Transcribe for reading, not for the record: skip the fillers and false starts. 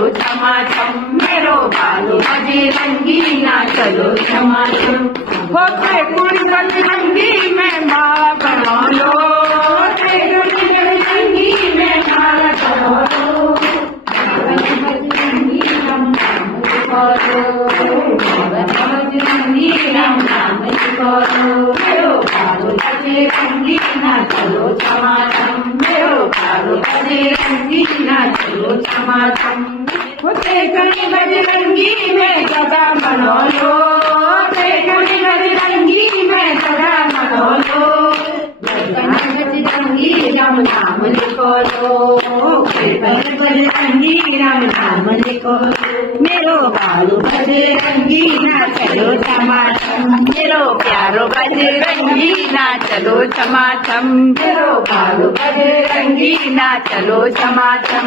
चलो छमाछम मेरो बालू बजरंगी ना चलो छमाछम होते कुड़ी बजरंगी में माला बना लो कुड़ी बजरंगी में माला बना लो बजरंगी राम नाम लिखो बजरंगी राम नाम लिखो मेरो बालू बजरंगी ना चलो छमाछम मेरो बालू बजरंगी ना चलो छमाछम होते कहीं बजरंगी में जगह बनो लो होते कहीं बजरंगी में जगह बनो लो बजरंगी राम नाम लिखो लो बजरंगी राम नाम लिखो मेरो बालू बजरंगी ना चलो छमाछम मेरो प्यारो बजरंगी ना चलो छमाछम मेरो बालू बजरंगी ना चलो छमाछम।